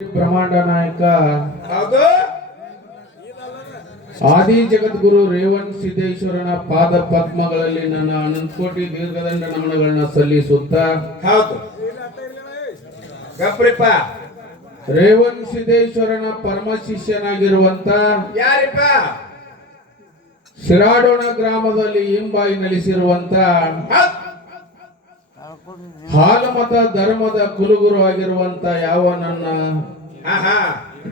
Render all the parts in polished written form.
ಬ್ರಹ್ಮಾಂಡ ನಾಯಕ ಹೌದು. ಆದಿ ಜಗದ್ಗುರು ರೇವಣ ಸಿದ್ದೇಶ್ವರನ ಪಾದ ಪದ್ಮಗಳಲ್ಲಿ ನನ್ನ ಅನಂತಕೋಟಿ ದೀರ್ಘದಂಡ ನಮನಗಳನ್ನ ಸಲ್ಲಿಸುತ್ತಾ ಹೌದು ಗಪ್ರಿಪ್ಪ ರೇವಣ ಸಿದ್ದೇಶ್ವರನ ಪರಮ ಶಿಷ್ಯನಾಗಿರುವಂತ ಯಾರಿಪ್ಪ? ಶಿರಾಡೋಣ ಗ್ರಾಮದಲ್ಲಿ ಇಂಬಾಯಿ ನೆಲೆಸಿರುವಂತ ಹಾಲಮತ ಧರ್ಮದ ಕುಲುಗುರು ಆಗಿರುವಂತ ಯಾವ ನನ್ನ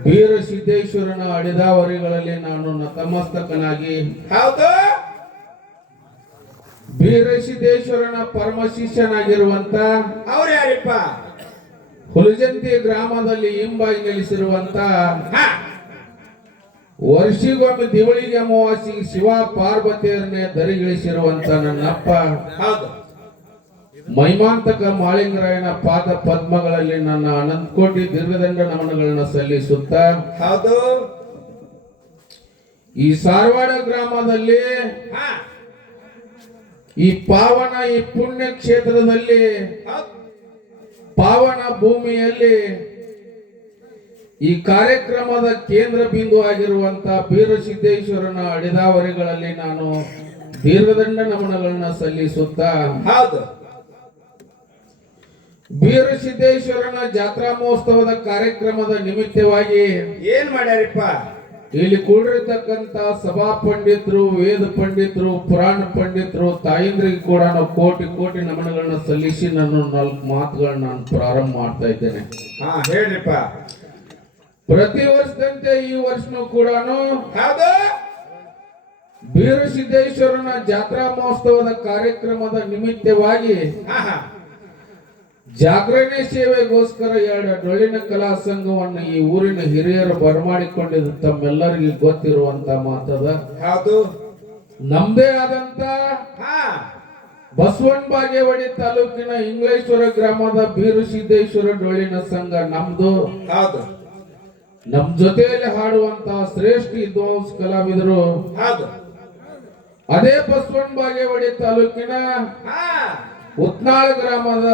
ವೀರ ಸಿದ್ದೇಶ್ವರನ ಅಡಿದಾವರಿಗಳಲ್ಲಿ ನಾನು ನತಮಸ್ತಕನಾಗಿ ಹೌದು ವೀರ ಸಿದ್ದೇಶ್ವರನ ಪರಮ ಶಿಷ್ಯನಾಗಿರುವಂತ ಅವ್ರು ಯಾರಿಪ್ಪ? ಹುಲಜಂತಿ ಗ್ರಾಮದಲ್ಲಿ ಇಂಬಾಯಿ ನೆಲೆಸಿರುವಂತ ವರ್ಷಿಗೊಮ್ಮೆ ದಿವಳಿಗೆ ಅಮಾವಾಸ್ಯೆ ಶಿವ ಪಾರ್ವತಿಯರನ್ನೇ ದರಿಗಿಳಿಸಿರುವಂತ ನನ್ನಪ್ಪ ಹೌದು ಮೈಮಾಂತಕ ಮಾಳಿಂಗರಾಯನ ಪಾದ ಪದ್ಮಗಳಲ್ಲಿ ನನ್ನ ಅನಂತಕೋಟಿ ದೀರ್ಘದಂಡ ನಮನಗಳನ್ನ ಸಲ್ಲಿಸುತ್ತಾ ಹೌದು ಈ ಸಾರವಾಡ ಗ್ರಾಮದಲ್ಲಿ ಈ ಪಾವನ ಈ ಪುಣ್ಯ ಕ್ಷೇತ್ರದಲ್ಲಿ ಪಾವನ ಭೂಮಿಯಲ್ಲಿ ಈ ಕಾರ್ಯಕ್ರಮದ ಕೇಂದ್ರ ಬಿಂದು ಆಗಿರುವಂತ ಬೀರಸಿದ್ದೇಶ್ವರನ ಅಡಿದಾವರಿಗಳಲ್ಲಿ ನಾನು ದೀರ್ಘದಂಡ ನಮನಗಳನ್ನ ಸಲ್ಲಿಸುತ್ತಾ ಹೌದು ಬೀರಸಿದ್ದೇಶ್ವರನ ಜಾತ್ರಾ ಮಹೋತ್ಸವದ ಕಾರ್ಯಕ್ರಮದ ನಿಮಿತ್ತವಾಗಿ ಏನ್ ಮಾಡ್ಯಾರಿಪ್ಪ? ಇಲ್ಲಿ ಕೂಡಿರ್ತಕ್ಕಂತ ಸಭಾ ಪಂಡಿತರು, ವೇದ ಪಂಡಿತರು, ಪುರಾಣ ಪಂಡಿತರು, ತಾಯಂದ್ರಿಗೆ ಕೂಡ ನಾವು ಕೋಟಿ ಕೋಟಿ ನಮನಗಳನ್ನ ಸಲ್ಲಿಸಿ ನಾನು 4 ಮಾತುಗಳನ್ನ ನಾನು ಪ್ರಾರಂಭ ಮಾಡ್ತಾ ಇದ್ದೇನೆ. ಹೇಳ್ರಿಪ್ಪ. ಪ್ರತಿ ವರ್ಷದಂತೆ ಈ ವರ್ಷನೂ ಕೂಡ ಹೌದು ಬೀರಸಿದ್ದೇಶ್ವರನ ಜಾತ್ರಾ ಮಹೋತ್ಸವದ ಕಾರ್ಯಕ್ರಮದ ನಿಮಿತ್ತವಾಗಿ ಜಾಗರಣೆ ಸೇವೆಗೋಸ್ಕರ 2 ಡೊಳ್ಳಿನ ಕಲಾ ಸಂಘವನ್ನು ಈ ಊರಿನ ಹಿರಿಯರು ಬರಮಾಡಿಕೊಂಡಿದ್ದು ತಮ್ಮೆಲ್ಲರಿಗೂ ಗೊತ್ತಿರುವಂತ ಮಾತದ. ಹೌದು ನಮ್ದೇ ಆದಂತ ಬಸವನ ಬಾಗೇವಾಡಿ ತಾಲೂಕಿನ ಇಂಗ್ಲೇಶ್ವರ ಗ್ರಾಮದ ಬೀರಸಿದ್ದೇಶ್ವರ ಡೊಳ್ಳಿನ ಸಂಘ ನಮ್ದು. ಹೌದು ನಮ್ ಜೊತೆಯಲ್ಲಿ ಹಾಡುವಂತ ಶ್ರೇಷ್ಠ ವಿದ್ವಾಂಸ ಕಲಾವಿದರು ಹೌದು ಅದೇ ಬಸವನ ಬಾಗೇವಾಡಿ ತಾಲೂಕಿನ ಉತ್ನಾಳ ಗ್ರಾಮದ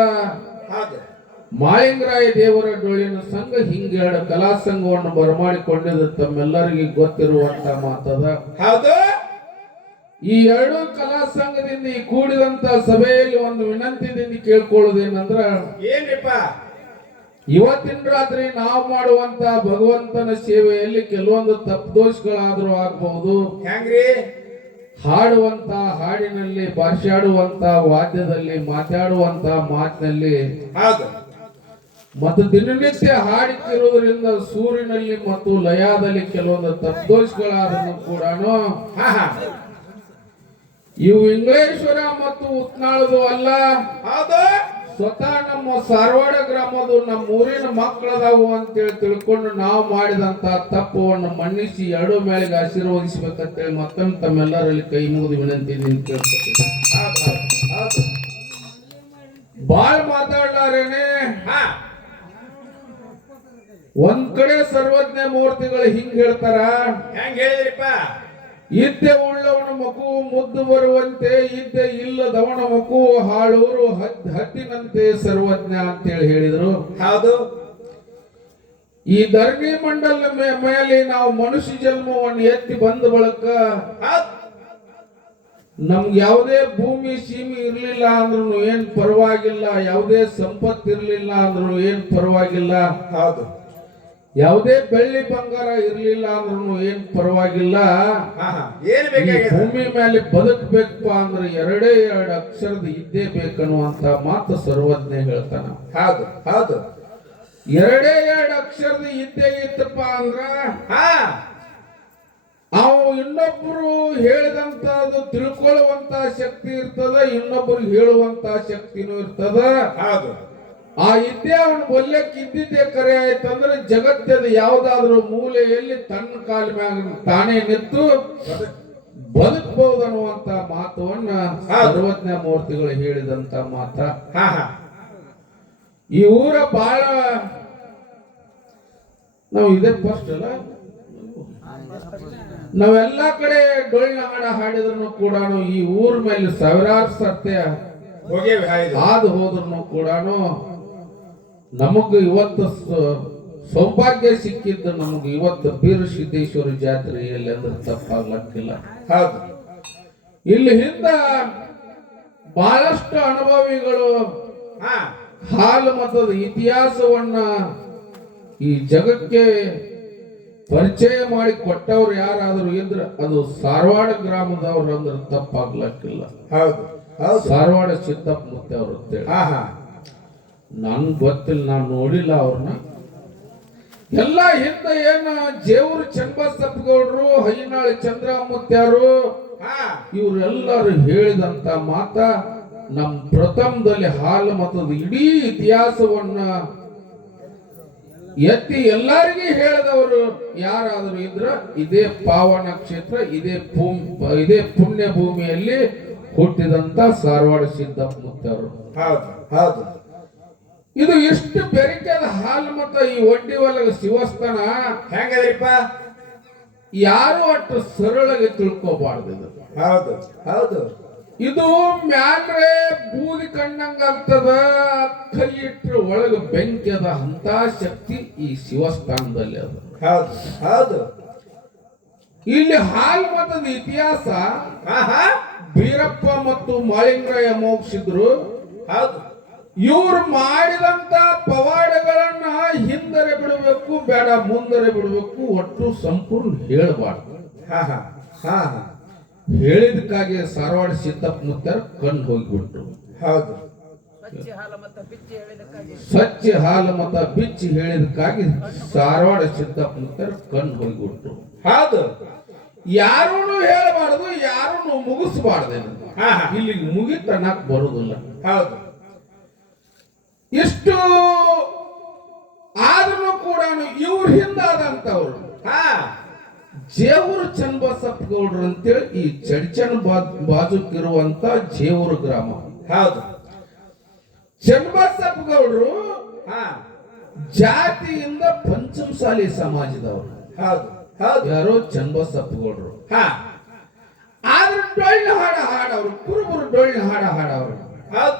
ಮಾಳಿಂಗರಾಯ ದೇವರ ಡೊಳ್ಳಿನ ಸಂಘ ಹಿಂಗೆ 2 ಕಲಾ ಸಂಘವನ್ನು ಬರಮಾಡಿಕೊಂಡಿದ್ದು ತಮ್ಮೆಲ್ಲರಿಗೂ ಗೊತ್ತಿರುವಂತ ಮಾತದ. ಹೌದು ಈ 2 ಕಲಾ ಸಂಘದಿಂದ ಈ ಕೂಡಿದಂತ ಸಭೆಯಲ್ಲಿ ಒಂದು ವಿನಂತಿದಿಂದ ಕೇಳ್ಕೊಳ್ಳೋದೇನಂದ್ರ ಏನ್ರಿಪ್ಪ? ಇವತ್ತಿನ ರಾತ್ರಿ ನಾವು ಮಾಡುವಂತ ಭಗವಂತನ ಸೇವೆಯಲ್ಲಿ ಕೆಲವೊಂದು ತಪ್ಪದೋಷಗಳಾದ್ರೂ ಆಗಬಹುದು. ಹೆಂಗ್ರಿ? ಹಾಡುವಂತ ಹಾಡಿನಲ್ಲಿ, ಭಾಷಾಡುವಂತ ವಾದ್ಯದಲ್ಲಿ, ಮಾತಾಡುವಂತ ಮಾತಿನಲ್ಲಿ ಮತ್ತು ದಿನನಿತ್ಯ ಹಾಡಿತಿರುವುದರಿಂದ ಸೂರಿನಲ್ಲಿ ಮತ್ತು ಲಯದಲ್ಲಿ ಕೆಲವೊಂದು ತಪ್ಪದೋಷಗಳಾದ್ರೂ ಕೂಡ ಇವು ಇಂಗ್ಲೇಶ್ವರ ಮತ್ತು ಉತ್ನಾಳದು ಅಲ್ಲ. ಸ್ವತಃ ನಮ್ಮ ಸಾರವಾಡ ಗ್ರಾಮದ ನಮ್ಮ ಊರಿನ ಮಕ್ಕಳದಾವು ಅಂತೇಳಿ ತಿಳ್ಕೊಂಡು ನಾವು ಮಾಡಿದಂತ ತಪ್ಪವನ್ನು ಮನ್ನಿಸಿ 2 ಮೇಳೆಗೆ ಆಶೀರ್ವದಿಸಬೇಕಂತೇಳಿ ಮತ್ತೊಮ್ಮೆ ತಮ್ಮೆಲ್ಲರಲ್ಲಿ ಕೈ ಮುಗಿದು ವಿನಂತಿ ಕೇಳ್ಕೊತೀನಿ. ಬಾಳ ಮಾತಾಡ್ಲಾರೇನೆ ಒಂದ್ ಕಡೆ ಸರ್ವಜ್ಞ ಮೂರ್ತಿಗಳು ಹಿಂಗ್ ಹೇಳ್ತಾರ. ಹೆಂಗ್ ಹೇಳಿದ್ರಿಪ್ಪ? ಇದ್ದೆ ಉಳ್ಳವನ ಮಗು ಮುದ್ದು ಬರುವಂತೆ, ಇದ್ದೆ ಇಲ್ಲದವನ ಮಗು ಹಾಳೂರು ಹದ್ದಿನಂತೆ ಸರ್ವಜ್ಞ ಅಂತೇಳಿ ಹೇಳಿದ್ರು. ಹೌದು ಈ ಧರಣಿ ಮಂಡಲ ಮೇಲೆ ನಾವು ಮನುಷ್ಯ ಜನ್ಮವನ್ನು ಎತ್ತಿ ಬಂದ ಬಳಿಕ ನಮ್ಗೆ ಯಾವುದೇ ಭೂಮಿ ಸೀಮೆ ಇರ್ಲಿಲ್ಲ ಅಂದ್ರೂ ಏನ್ ಪರವಾಗಿಲ್ಲ, ಯಾವುದೇ ಸಂಪತ್ತು ಇರ್ಲಿಲ್ಲ ಅಂದ್ರೂ ಏನ್ ಪರವಾಗಿಲ್ಲ, ಹೌದು ಯಾವುದೇ ಬೆಳ್ಳಿ ಬಂಗಾರ ಇರ್ಲಿಲ್ಲ ಅಂದ್ರೂ ಏನ್ ಪರವಾಗಿಲ್ಲ, ಭೂಮಿ ಮೇಲೆ ಬದುಕಬೇಕಪ್ಪ ಅಂದ್ರೆ 2 ಅಕ್ಷರದ ಇದ್ದೇ ಬೇಕನ್ನುವಂತ ಮಾತು ಸರ್ವಜ್ಞ ಹೇಳ್ತಾನ. ಹೌದು ಹೌದು 2 ಅಕ್ಷರದ ಇದ್ದೇ ಇತ್ತಪ್ಪ ಅಂದ್ರ ಅವು ಇನ್ನೊಬ್ರು ಹೇಳಿದಂತದ್ದು ತಿಳ್ಕೊಳ್ಳುವಂತ ಶಕ್ತಿ ಇರ್ತದ, ಇನ್ನೊಬ್ರು ಹೇಳುವಂತ ಶಕ್ತಿನೂ ಇರ್ತದ. ಹೌದು ಆ ಇದ್ದೇ ಅವನು ಒಲ್ಲೆಕ್ ಇದ್ದಿದ್ದೇ ಕರೆ ಆಯ್ತಂದ್ರೆ ಜಗತ್ತದ ಯಾವ್ದಾದ್ರು ಮೂಲೆಯಲ್ಲಿ ತನ್ನ ಕಾಲ ಮ್ಯಾಗ ತಾನೇ ನಿಂತು ಬದುಕಬಹುದು ಅನ್ನುವಂತ ಮಾತವನ್ನ ಸರ್ವಜ್ಞ ಮೂರ್ತಿಗಳು ಹೇಳಿದಂತ ಮಾತ. ಈ ಊರ ಬಹಳ ನಾವು ಇದೇ ಫಸ್ಟ್ ಅಲ್ಲ, ನಾವೆಲ್ಲಾ ಕಡೆ ಡೊಳ್ಳಿನ ಹಾಡ ಹಾಡಿದ್ರು ಕೂಡ ಈ ಊರ ಮೇಲೆ ಸಾವಿರಾರು ಸರ್ತೆ ಹಾದು ಹೋದ್ರು ಕೂಡ ನಮಗ ಇವತ್ತು ಸೌಭಾಗ್ಯ ಸಿಕ್ಕಿದ್ದು ನಮಗೆ ಇವತ್ತು ಬೀರಸಿದ್ದೇಶ್ವರ ಜಾತ್ರೆಯಲ್ಲಿ ಅಂದ್ರೆ ತಪ್ಪಾಗ್ಲಕ್ಕಿಲ್ಲ. ಹೌದು. ಇಲ್ಲಿ ಹಿಂದ ಬಹಳಷ್ಟು ಅನುಭವಿಗಳು ಹಾ ಹಾಲು ಮತದ ಇತಿಹಾಸವನ್ನ ಈ ಜಗಕ್ಕೆ ಪರಿಚಯ ಮಾಡಿ ಕೊಟ್ಟವ್ರು ಯಾರಾದರೂ ಇದ್ರೆ ಅದು ಸಾರವಾಡ ಗ್ರಾಮದವ್ರು ಅಂದ್ರೆ ತಪ್ಪಾಗ್ಲಕ್ಕಿಲ್ಲ. ಹೌದು ಹೌದು. ಸಾರವಾಡ ಸಿದ್ದಪ್ಪ ಮುತ್ತೆ ಅವ್ರು ಅಂತೇಳಿ ಹಾ ಹಾ ನನ್ಗೆ ಗೊತ್ತಿಲ್ಲ, ನಾನು ನೋಡಿಲ್ಲ ಅವ್ರನ್ನ. ಎಲ್ಲ ಹಿಂದ ಏನ ಜೇವೂರು ಚನ್ನಬಸಪ್ಪಗೌಡರು, ಹೈನಾಳಿ ಚಂದ್ರಮೂರ್ತಿಯವರು ಹಾ ಇವರೆಲ್ಲರೂ ಹೇಳಿದಂತ ಮಾತ ನಮ್ಮ ಪ್ರಥಮದಲ್ಲಿ ಹಾಲು ಮತದ ಇಡೀ ಇತಿಹಾಸವನ್ನ ಎತ್ತಿ ಎಲ್ಲರಿಗೂ ಹೇಳಿದವರು ಯಾರಾದರೂ ಇದ್ರ ಇದೇ ಪಾವನ ಕ್ಷೇತ್ರ, ಇದೇ ಪುಣ್ಯ ಭೂಮಿಯಲ್ಲಿ ಹುಟ್ಟಿದಂತ ಸಾರವಾಡ ಸಿದ್ದಪ್ಪ ಮುತ್ತವರು. ಹೌದು ಹೌದು. ಇದು ಎಷ್ಟು ಬೆರಿಕೆದ ಹಾಲು ಮತ ಈ ಒಡ್ಡಿ ಒಳಗ ಶಿವಸ್ಥಾನ ಹೆಂಗದ್ರಿಪ್ಪ? ಯಾರು ಅಷ್ಟು ಸರಳಾಗಿ ತಿಳ್ಕೋಬಾರ್ದು. ಇದು ಹೌದು ಹೌದು. ಇದು ಮ್ಯಾಲ್ರೆ ಬೂದಿ ಕಣ್ಣಂಗಾಗ್ತದ, ಕೈ ಇಟ್ರೆ ಒಳಗ ಬೆಂಕಿ ಅದ, ಅಂತ ಶಕ್ತಿ ಈ ಶಿವಸ್ಥಾನದಲ್ಲಿ ಅದ. ಹೌದು ಹೌದು. ಇಲ್ಲಿ ಹಾಲು ಮತದ ಇತಿಹಾಸ ಹಾ ಹಾ ಬೀರಪ್ಪ ಮತ್ತು ಮಾಳಿಂಗರಾಯ ಮೋಕ್ಷಿದ್ರು. ಹೌದು. ಇವ್ರು ಮಾಡಿದಂತ ಪವಾಡಗಳನ್ನ ಹಿಂದರೆ ಬಿಡಬೇಕು, ಬೇಡ ಮುಂದರೆ ಬಿಡಬೇಕು, ಒಟ್ಟು ಸಂಪೂರ್ಣ ಹೇಳಬಾರ್ದು. ಹಾ ಹಾ ಹಾ ಹಾ. ಹೇಳಿದಕ್ಕಾಗಿ ಸಾರವಾಡ ಸಿದ್ದಪ್ಪ ಮುತ್ಯಾರ ಕಣ್ಣು ಹೋಗಿಬಿಟ್ರು. ಹೌದು. ಸ್ವಚ್ಛ ಹಾಲು ಮತ ಬಿಚ್ಚಿ ಹೇಳಿದಕ್ಕಾಗಿ ಸಾರವಾಡ ಸಿದ್ದಪ್ಪ ಮುತ್ಯಾರ ಕಣ್ಣು ಹೋಗಿಬಿಟ್ರು. ಹೌದು. ಯಾರೂನು ಹೇಳಬಾರದು, ಯಾರೂನು ಮುಗಿಸಬಾರ್ದು. ಹಾ ಹಾ. ಇಲ್ಲಿಗೆ ಮುಗಿತನಕ್ ಬರುದಿಲ್ಲ. ಹೌದು. ಇಷ್ಟು ಆದ್ರೂ ಕೂಡ ಇವ್ರ ಹಿಂದಾದಂತವ್ರು ಹಾ ಜೇವೂರು ಚನ್ನಬಸಪ್ಪಗೌಡ್ರು ಅಂತೇಳಿ ಈ ಚಡ್ಚನ್ ಬಾಜುಕಿರುವಂತ ಜೇವೂರು ಗ್ರಾಮ. ಹೌದು. ಚನ್ನಬಸಪ್ಪಗೌಡ್ರು ಹಾ ಜಾತಿಯಿಂದ ಪಂಚಮಸಾಲಿ ಸಮಾಜದವರು. ಹೌದು ಹೌದು. ಯಾರೋ ಚನ್ನಬಸಪ್ಪಗೌಡ್ರು. ಹಾ ಆದ್ರೆ ಡೊಳ್ಳು ಹಾಡವ್ರು, ಕುರುಬರು ಡೊಳ್ಳು ಹಾಡವ್ರು. ಹೌದು.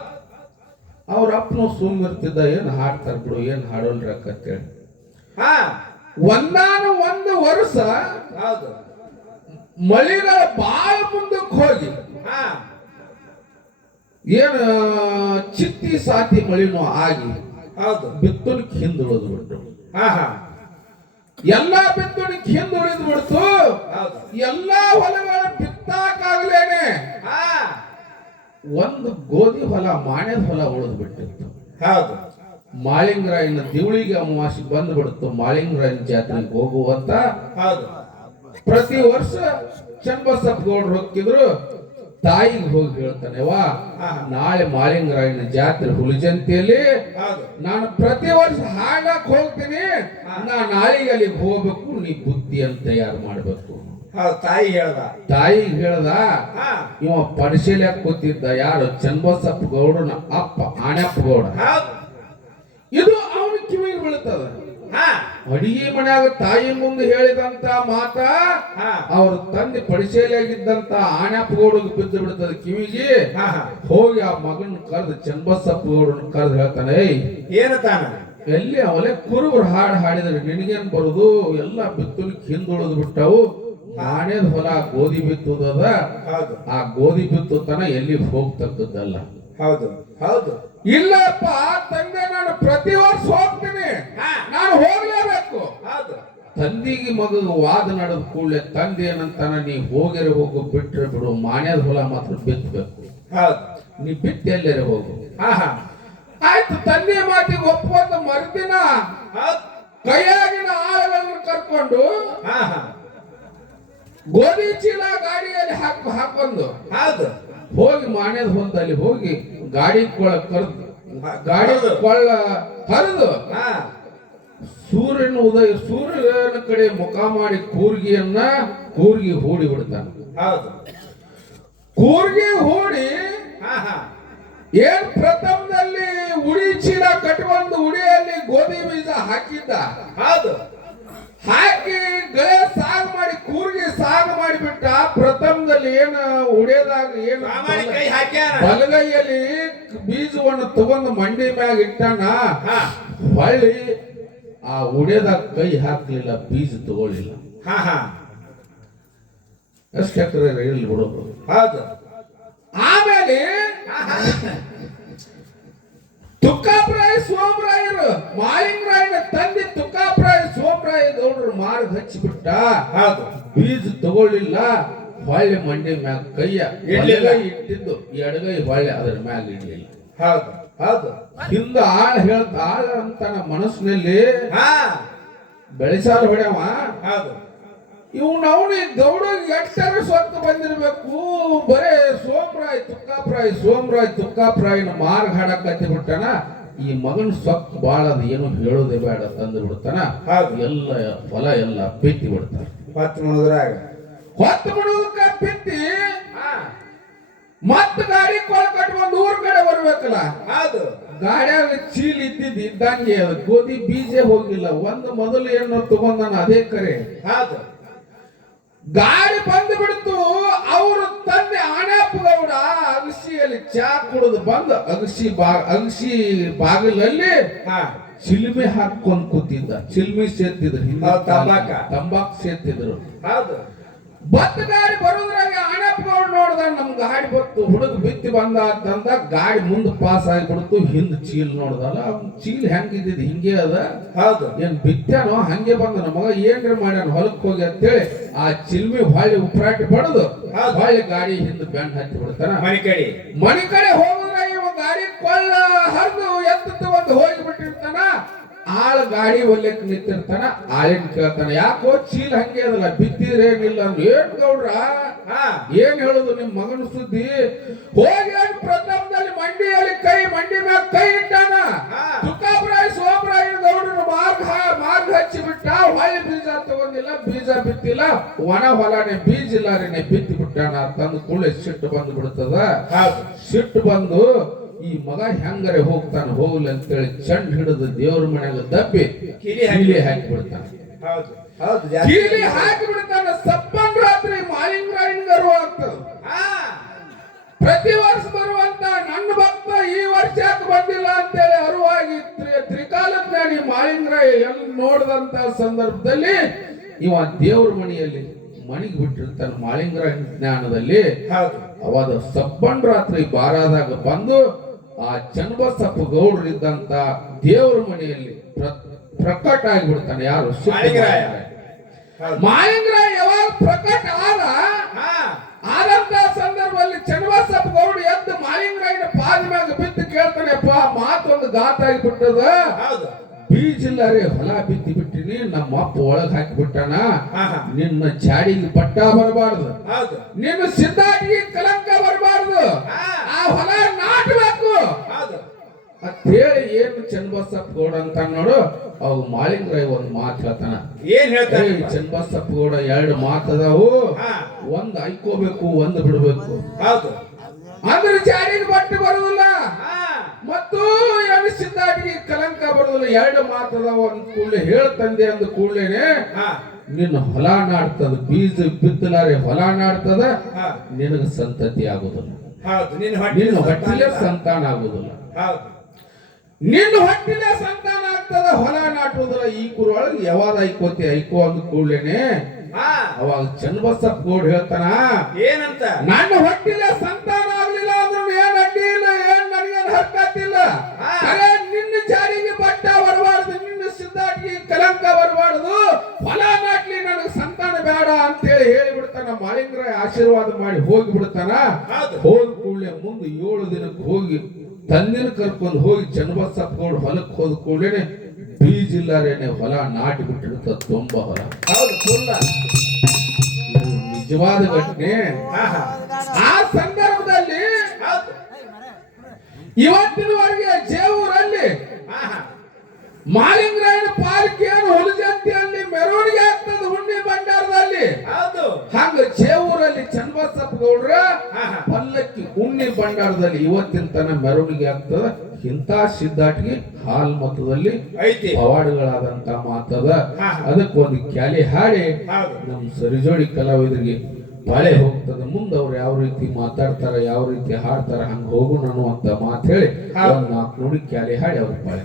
ಅವ್ರ ಅಪ್ಪನು ಸುಮ್ಮಿರ್ತಿದ್ದ, ಏನ್ ಹಾಡ್ತಾರ ಬಿಡು, ಏನ್ ಹಾಡೋಲ್ರಕ್ಕಂತೇಳಿ. ಹಾ ಒಂದು ವರ್ಷ ಹೌದು. ಮಳಿಗಳ ಬಾಳ ಮುಂದಕ್ಕೆ ಹೋಗಿ ಹಾ ಏನ ಚಿತ್ತಿ ಸಾತಿ ಮಳಿನೂ ಆಗಿ ಹೌದು. ಬಿತ್ತುಣಿಕ್ ಹಿಂದುಳಿದು ಬಿಟ್ಟು. ಹಾ ಹಾ ಎಲ್ಲಾ ಬಿತ್ತುಣಿಕ್ ಹಿಂದುಳಿದು ಬಿಡ್ತು. ಹೌದು. ಎಲ್ಲಾ ಹೊಲಗಳ ಬಿತ್ತಾಕಾಗ್ಲೇನೆ ಹಾ ಒಂದು ಗೋಧಿ ಹೊಲ, ಮಾಣೆದ ಹೊಲ ಉಳಿದು ಬಿಟ್ಟಿತ್ತು. ಹೌದು. ಮಾಳಿಂಗರಾಯನ ದಿವಳಿಗೆ ಅಮಾವಾಸ್ಯೆ ಬಂದು ಬಿಡ್ತು. ಮಾಳಿಂಗರಾಯನ ಜಾತ್ರೆಗೆ ಹೋಗುವಂತ ಹೌದು. ಪ್ರತಿ ವರ್ಷ ಚನ್ನಬಸಪ್ಪಗೌಡ್ರು ಹೋಗಿದ್ರು. ತಾಯಿಗೆ ಹೋಗಿ ಹೇಳ್ತಾನೆ, ವಾ ನಾಳೆ ಮಾಳಿಂಗರಾಯನ ಜಾತ್ರೆ ಹುಲಿಜಂತಿಯಲ್ಲಿ ಹೌದು. ನಾನು ಪ್ರತಿ ವರ್ಷ ಹಾಡಕ್ ಹೋಗ್ತೀನಿ, ನಾ ನಾಳೆಗೆ ಅಲ್ಲಿಗೆ ಹೋಗ್ಬೇಕು, ನೀ ಬುದ್ಧಿಯನ್ನು ತಯಾರು ಮಾಡ್ಬೇಕು. ಹೌದು. ತಾಯಿ ಹೇಳ್ದ. ತಾಯಿಗೆ ಹೇಳ್ದ. ಹಾ ಇವ ಪಡಿಸೆಲೆ ಕೂತಿದ್ದ ಯಾರು? ಚನ್ನಬಸಪ್ಪಗೌಡನ ಅಪ್ಪ ಆಣಪ್ಪಗೌಡ. ಹೌದು. ಇದು ಅವನ ಕಿವಿಗೆ ಬೀಳ್ತದ. ಹಾ ಅಡಿಗೆ ಮನ್ಯಾಗ ತಾಯಿ ಮುಂದೆ ಹೇಳಿದಂತ ಮಾತ ಹಾ ಅವ್ರ ತಂದೆ ಪಡಿಸೆಲಾಗಿದ್ದಂತ ಆಣಪ್ಪಗೌಡಗೆ ಬಿದ್ದು ಬಿಡ್ತದ ಕಿವಿಗೆ. ಹಾ ಹಾ. ಹೋಗಿ ಆ ಮಗನ್ ಕರೆದು ಚನ್ನಬಸಪ್ಪಗೌಡನ ಕರೆದು ಹೇಳ್ತಾನೆ, ಏಯ್ ಏನು ತಾನ? ಎಲ್ಲಿ ಅವಲೇ ಕುರುಬರು ಹಾಡಿದ್ರೆ ನಿನಗೇನ್ ಬರುದು? ಎಲ್ಲ ಬಿತ್ತುಲಿಕ್ಕೆ ಹಿಂದುಳಿದು ಬಿಟ್ಟವು. ಮಾಣೆದ ಹೊಲ ಗೋಧಿ ಬಿತ್ತುದದ, ಹೌದು. ಆ ಗೋಧಿ ಬಿತ್ತುತನ ಎಲ್ಲಿ ಹೋಗ್ತಕ್ಕದ್ದಲ್ಲ. ಹೌದು ಹೌದು. ಇಲ್ಲಪ್ಪ ತಂದೆ, ನಾನು ಪ್ರತಿ ವರ್ಷ ಹೋಗ್ತೀನಿ, ನಾನು ಹೋಗ್ಲೇಬೇಕು. ಹೌದು. ತಂದಿಗೆ ಮಗ ವಾದ ನಡೆದ ಕೂಡಲೇ ತಂದೆ ಏನಂತಾನ, ನೀ ಹೋಗಿರೆ ಹೋಗು, ಬಿಟ್ರೆ ಬಿಡು, ಮಾನ್ಯದ ಹೊಲ ಮಾತ್ರ ಬಿತ್ತಬೇಕು. ಹೌದು. ನೀ ಬಿಟ್ಟು ಎಲ್ಲೇ ಹೋಗು. ಹಾ ಹಾ ಆಯ್ತು. ತಂದೆ ಮಾತಿಗೆ ಒಪ್ಪುವಂತ ಮರುದಿನ ಹೌದು. ಕೈಯಾಗಿನ ಆಳುಗಳನ್ನು ಕರ್ಕೊಂಡು ಹಾ ಹಾ ಗೋಧಿ ಚೀಲ ಗಾಡಿಯಲ್ಲಿ ಹಾಕೊಂಡು ಹೌದು. ಹೋಗಿ ಮಾನ್ಯದ ಹೊಲದಲ್ಲಿ ಹೋಗಿ ಗಾಡಿ ಗಾಡಿ ಕೊಳ್ಳ ಹರಿದು ಹಾ ಸೂರ್ಯನ ಕಡೆ ಮುಖ ಮಾಡಿ ಕೂರ್ಗಿ ಹೂಡಿ ಬಿಡ್ತಾನೆ. ಹೌದು. ಕೂರ್ಗಿ ಹೂಡಿ ಹಾ ಹಾ ಏನ್ ಪ್ರಥಮದಲ್ಲಿ ಉಡಿ ಚೀಲ ಕಟ್ಟುವಂತ ಉಡಿಯಲ್ಲಿ ಗೋಧಿ ಬೀಜ ಹಾಕಿದ್ದ. ಹೌದು. ಹಾಕಿ ಗಳೆ ಸಾಗು ಮಾಡಿ ಕೂರ್ಗಿ ಸಾಗು ಮಾಡಿಬಿಟ್ಟ. ಪ್ರಥಮದಲ್ಲಿ ಏನ ಉಡಿಯೋದಾಗ ಏನು ಕೈ ಹಾಕ್ಯಾರ. ಬಲಗೈಯಲ್ಲಿ ಬೀಜವನ್ನು ತಗೊಂಡು ಮಂಡಿ ಮ್ಯಾಗ ಇಟ್ಟಾನ. ಹಾ ಹೊಳ್ಳಿ ಆ ಉಡೆದಾಗ ಕೈ ಹಾಕ್ಲಿಲ್ಲ, ಬೀಜ ತಗೊಳ್ಳಿಲ್ಲ. ಹಾ ಹಾ ಎಷ್ಟು ಎಕರೆ ಇರ್ಲಿ ಬಿಡೋದು. ಹೌದು. ಆಮೇಲೆ ತುಕ್ಕಾಪರಾಯ ಸೋಮರಾಯರು ಮಾಳಿಂಗರಾಯನ ತಂದೆ ತುಕ್ಕಾಪರಾಯ ಸೋಮರಾಯ ಗೌಡರು ಮಾರ್ಗ ಹಚ್ಚಿಬಿಟ್ಟ. ಹೌದು. ಬೀಜ ತಗೊಳ್ಳಿಲ್ಲ, ಹೊಳ್ಳಿ ಮಂಡಿ ಮ್ಯಾಗ ಕೈಯ ಇಡ್ಲಿಲ್ಲ. ಇಟ್ಟಿದ್ದು ಎಡಗೈ ಹೊಳ್ಳಿ ಅದ್ರ ಮ್ಯಾಗ ಇಡ್ಲಿಲ್ಲ. ಹೌದು ಹೌದು. ಹಿಂದ ಆಳ ಅಂತ ನಮ್ಮ ಮನಸ್ಸಿನಲ್ಲಿ ಹಾ ಬೆಳೆಸಾಲ ಹೊಡ್ಯಾವ. ಹೌದು. ಇವ್ ನಾವು ಗೌಡಗೆ ಎಟ್ಟರ ಸ್ವತ್ತು ಬಂದಿರ್ಬೇಕು, ಬರೇ ಸೋಮರಾಯ್ ತುಕ್ಕಾಪರಾಯನ ಮಾರ್ಗ ಹಾಡಕ್ ಹತ್ತಿ ಬಿಟ್ಟಾನ. ಈ ಮಗನ ಸೊಕ್ಕ ಬಾಳ ಅದ, ಏನು ಹೇಳೋದೇ ಬೇಡ ತಂದು ಬಿಡ್ತಾನ. ಎಲ್ಲ ಹೊಲ ಎಲ್ಲ ಬಿತ್ತಿ ಬಿಡ್ತಾನ. ಹೊತ್ತು ಮುಳುದ್ರಾಗ ಹೊತ್ತು ಬಿಡುವುದಕ್ಕ ಬಿತ್ತಿ ಮತ್ತ ಗಾಡಿ ಕೊಳ ಕಟ್ಕೊಂಡು ಊರ್ ಕಡೆ ಬರ್ಬೇಕಲ್ಲ. ಹೌದು. ಗಾಡಿಯಾಗ ಚೀಲ್ ಇದ್ದಂಗೆ ಗೋಧಿ ಬೀಜ ಹೋಗಿಲ್ಲ. ಒಂದು ಮೊದಲು ಏನು ತಗೊಂಡಾನ ಅದೇ ಕರೆ. ಹೌದು. ಗಾಡಿ ಬಂದು ಬಿಡ್ತು. ಅವರು ತಂದೆ ಆಣಪ್ಪ ಗೌಡ ಅಗಸಿಯಲ್ಲಿ ಚಾ ಕುಡಿದು ಬಂದು ಅಗಸಿ ಬಾಗಿಲಲ್ಲಿ ಚಿಲ್ಮೆ ಹಾಕೊಂಡ್ ಕೂತಿದ್ದ. ಚಿಲ್ಮೆ ಸೇರ್ತಿದ್ರು, ತಂಬಾಕ್ ಸೇರ್ತಿದ್ರು. ಹೌದು. ಬತ್ ಗಾಡಿ ಬರೋದ್ರಾಗ ಆಣಪ್ಪ ಗೌಡ ನೋಡ್ದ, ನಮ್ ಗಾಡಿ ಬತ್ತು, ಹುಡುಗ ಬಿತ್ತಿ ಬಂದ ಅಂತಂದ. ಗಾಡಿ ಮುಂದೆ ಪಾಸ್ ಆಗಿಬಿಡ್ತು. ಹಿಂದ್ ಚೀಲ್ ನೋಡ್ದಲ್ಲ, ಅವ್ನ ಚೀಲ್ ಹೆಂಗಿದ್ದಿದ್ ಹಿಂಗೆ ಅದ. ಹೌದು. ಏನ್ ಬಿತ್ತಾನೋ ಹಂಗೆ ಬಂದ. ನಮಗ ಏನ್ರಿ ಮಾಡ್ಯಾನ ಹೊಲಕ್ ಹೋಗಿ ಅಂತೇಳಿ ಆ ಚಿಲ್ಮಿ ಹೊಳ್ಳಿ ಉಪ್ರಾಟಿ ಬಡದು ಹೊಳ್ಳಿ ಗಾಡಿ ಹಿಂದ್ ಬೆಂಡ್ ಹತ್ತಿ ಬಿಡ್ತಾನ. ಮನಿ ಕಡೆ ಹೋಗುದ್ರ ಇವ ಗಾಡಿ ಕೊಳ್ಳ ಹರಿದು ಎತ್ತ ಒಂದು ಹೋಗಿ ಬಿಟ್ಟಿರ್ತಾನ. ಆಳ ಗಾಡಿ ಒಲ್ಲೆಕ್ ನಿಂತಿರ್ತಾನ. ಆಳಿನ ಕೇಳ್ತಾನ, ಯಾಕೋ ಚೀಲ್ ಹಂಗೆ ಅದಲ್ಲ, ಬಿತ್ತಿದ್ರೆ ಏನಿಲ್ಲ ಅಂದ್ರೆ. ಏನ್ ಗೌಡ್ರ ಏನ್ ಹೇಳುದು ನಿಮ್ ಮಗನ ಸುದ್ದಿ? ಹೋಗಿ ಪ್ರಥಮದಲ್ಲಿ ಮಂಡಿಯಲ್ಲಿ ಮಂಡಿ ಮ್ಯಾಗ ಕೈ ಇಟ್ಟಾನ. ತುಕ್ಕಾಪರಾಯ ಸೋಮರಾಯ ಗೌಡರು ಮಾರ್ಗ ಹಚ್ಚಿ ಬಿಟ್ಟ. ಹೊಳ್ಳಿ ಬೀಜ ತಗೊಂಡಿಲ್ಲ, ಬೀಜ ಬಿತ್ತಿಲ್ಲ, ಒಣ ಹೊಲನೆ ಬೀಜ ಇಲ್ಲಾರೇನೆ ಬಿತ್ತಿ ಬಿಟ್ಟಾನ. ತಂದು ಕೂಳೆ ಸಿಟ್ಟು ಬಂದು ಬಿಡ್ತದ. ಸಿಟ್ಟು ಬಂದು ಈ ಮಗ ಹೆಂಗರೆ ಹೋಗ್ತಾನೆ ಹೋಗ್ಲಿ ಅಂತೇಳಿ ಚಂಡ್ ಹಿಡಿದು ದೇವ್ರ ಮನೆಯಾಗ ದಬ್ಬಿ ಕೀಲಿ ಹಾಕಿ ಬಿಡ್ತಾನೆ. ಕೀಲಿ ಹಾಕಿ ಬಿಡ್ತಾನೆ. ಸಪ್ಪನ್ ರಾತ್ರಿ ಮಾಳಿಂಗರಾಯನಿಗೆ ಅರಿವು ಆಗ್ತದೆ. ಪ್ರತಿ ವರ್ಷ ಬರುವಂತ ನನ್ನ ಭಕ್ತ ಈ ವರ್ಷ ಯಾಕೆ ಬಂದಿಲ್ಲ ಅಂತೇಳಿ ಅರಿವಾಗಿ ತ್ರಿಕಾಲಜ್ಞಾನಿ ಮಾಳಿಂಗರಾಯ ಎಲ್ಲಿ ನೋಡಿದಂತ ಸಂದರ್ಭದಲ್ಲಿ ಇವ ದೇವ್ರ ಮನೆಯಲ್ಲಿ ಮಣಿಗೆ ಬಿಟ್ಟಿರ್ತಾನೆ. ಮಾಳಿಂಗರಾಯ ಜ್ಞಾನದಲ್ಲಿ ಅವಾಗ ಸಪ್ಪನ್ ರಾತ್ರಿ ಬಾರಾದಾಗ ಬಂದು ಆ ಚನ್ನಬಸಪ್ಪ ಗೌಡರಿದ್ದಂತ ದೇವ್ರ ಮನೆಯಲ್ಲಿ ಪ್ರಕಟ ಆಗಿಬಿಡ್ತಾನೆ. ಯಾರು? ಮಾಳಿಂಗರಾಯ ಯಾವಾಗ ಪ್ರಕಟ ಆದಂತ ಸಂದರ್ಭದಲ್ಲಿ ಚನ್ನಬಸಪ್ಪ ಗೌಡ ಎದ್ದು ಮಾಳಿಂಗರಾಯನ ಪಾದ ಮ್ಯಾಗ ಬಿದ್ದು ಕೇಳ್ತಾನೆ, ಅಪ್ಪ ಮಾತೊಂದು ಗಾತ ಆಗಿಬಿಟ್ಟದ, ಬೀಜ ಇಲ್ಲಾರೆ ಹೊಲ ಬಿತ್ತಿ ಬಿಟ್ಟಿನಿ, ನಮ್ಮ ಅಪ್ಪ ಒಳಗ್ ಹಾಕಿ ಬಿಟ್ಟಾನ. ನಿನ್ನ ಚಾಡಿಗೆ ಪಟ್ಟ ಬರಬಾರ್ದು, ನಿನ್ನ ಸಿದ್ಧಾಟಿಗೆ ಕಲಂಕ ಬರಬಾರ್ದು, ಆ ಹೊಲ ನಾಟಬೇಕು ಅಂತೇಳಿ ಏನು ಚನ್ನಬಸಪ್ಪ ಗೌಡ ಅಂತ ನೋಡು. ಅವು ಮಾಳಿಂಗರಾಯ ಒಂದು ಮಾತು ಹೇಳ್ತಾನ. ಏನ್ ಹೇಳ್ತಾನೆ ಚನ್ನಬಸಪ್ಪ ಗೌಡ? ಎರಡು ಮಾತದಾವು, ಒಂದ್ ಐಕೋಬೇಕು, ಒಂದ್ ಬಿಡ್ಬೇಕು. ಅಂದ್ರೆ ಚಾಡಿಗೆ ಬಟ್ಟೆ ಬರುದಿಲ್ಲ ಮತ್ತು ಸಿದ್ಧಾಟಿಗೆ ಕಲಂಕ ಬರುದಿಲ್ಲ. ಎರಡು ಮಾತದಾವ ಅಂದ ಕೂಡಲೇ ಹೇಳ್ತಂದೆ ಅಂದ ಕೂಡಲೇನೆ ನಿನ್ನ ಹೊಲ ನಾಡ್ತದ. ಬೀಜ ಬಿತ್ತಲಾರೆ ಹೊಲ ನಾಡ್ತದ, ನಿನಗ ಸಂತತಿ ಆಗುದಿಲ್ಲ, ನಿನ್ನ ಹೊಟ್ಟಿಲೆ ಸಂತಾನ ಆಗುದಿಲ್ಲ. ನಿನ್ನ ಹೊಟ್ಟಿಲೆ ಸಂತಾನ ಆಗ್ತದ, ಹೊಲ ನಾಟುವುದಿಲ್ಲ. ಈ ಕುರೊಳಗೆ ಯಾವಾಗ ಐಕೋ ಅಂದ ಕೂಡಲೇನೆ ಅವಾಗ ಚನ್ನಬಸಪ್ಪ ಗೌಡ ಹೇಳ್ತಾನ, ಏನಂತ? ನನ್ನ ಹೊಟ್ಟಿಲೆ ಸಂತಾನ ಆಗ್ಲಿಲ್ಲ ಅಂದ್ರೂ ಏನ್ ಅಡ್ಡಿ ಇಲ್ಲ, ಏನ್ ನನಗೇನು ಹರ್ಕತ್ತಿಲ್ಲ. ನಿನ್ನ ಜಾರಿಗೆ ಬಟ್ಟ ಬರಬಾರ್ದು, ನಿನ್ನ ಸಿದ್ಧಾಟಿಗೆ ಕಲಂಕ ಬರಬಾರ್ದು, ಹೊಲ ನಾಟ್ಲಿ ನನಗೆ ಸಂತಾನ ಬೇಡ ಅಂತೇಳಿ ಹೇಳಿಬಿಡ್ತಾನ. ಮಾಳಿಂಗರಾಯ ಆಶೀರ್ವಾದ ಮಾಡಿ ಹೋಗಿ ಬಿಡ್ತಾನ. ಹೋದ ಕೂಡಲೇ ಮುಂದೆ 7 ದಿನಕ್ಕೆ ಹೋಗಿ ತಂದಿನ ಕರ್ಕೊಂಡು ಹೋಗಿ ಚನ್ನಬಸಪ್ಪ ಗೌಡ ಹೊಲಕ್ಕೆ ಹೋದ ಕೂಡಲೇ ಬೀಜ ಇಲ್ಲಾರೇನೆ ಹೊಲ ನಾಟಿ ಬಿಟ್ಟಿರುತ್ತ ತುಂಬ ಹೊಲ. ನಿಜವಾದ ಘಟನೆ. ಆ ಸಂದರ್ಭದಲ್ಲಿ ಇವತ್ತಿನವರೆಗೆ ಜೇವೂರಲ್ಲಿ ಮಾಳಿಂಗರಾಯನ ಪಾಲಿಕೆಯನ್ನು ಹುಲಿಜಂತಿಯಲ್ಲಿ ಮೆರವಣಿಗೆ ಆಗ್ತದೆ ಹುಣ್ಣಿ ಭಂಡಾರದಲ್ಲಿ. ಹಂಗ ಜೇವೂರಲ್ಲಿ ಚನ್ನಬಸಪ್ಪ ಗೌಡ್ರ ಪಲ್ಲಕ್ಕಿ ಹುಣ್ಣಿ ಭಂಡಾರದಲ್ಲಿ ಇವತ್ತಿನ ತನ ಮೆರವಣಿಗೆ ಆಗ್ತದ. ಇಂಥ ಸಿದ್ಧಾಟಿಗೆ ಹಾಲ್ ಮತದಲ್ಲಿ ಪವಾಡಗಳಾದಂತ ಮಾತದ. ಅದಕ್ಕೆ ಒಂದು ಕ್ಯಾಲಿ ಹಾಡಿ ನಮ್ ಸರಿಜೋಡಿ ಕಲಾವಿದರಿಗೆ ಬಾಳೆ ಹೋಗ್ತದ. ಮುಂದೆ ಅವ್ರು ಯಾವ ರೀತಿ ಮಾತಾಡ್ತಾರ, ಯಾವ ರೀತಿ ಹಾಡ್ತಾರ, ಹಂಗ ಹೋಗು ನಾನು ಅಂತ ಮಾತು ಹೇಳಿ ಒಂದ್ 4 ನುಡಿ ಕ್ಯಾಲಿ ಹಾಡಿ ಅವ್ರಿಗೆ ಬಾಳೆ.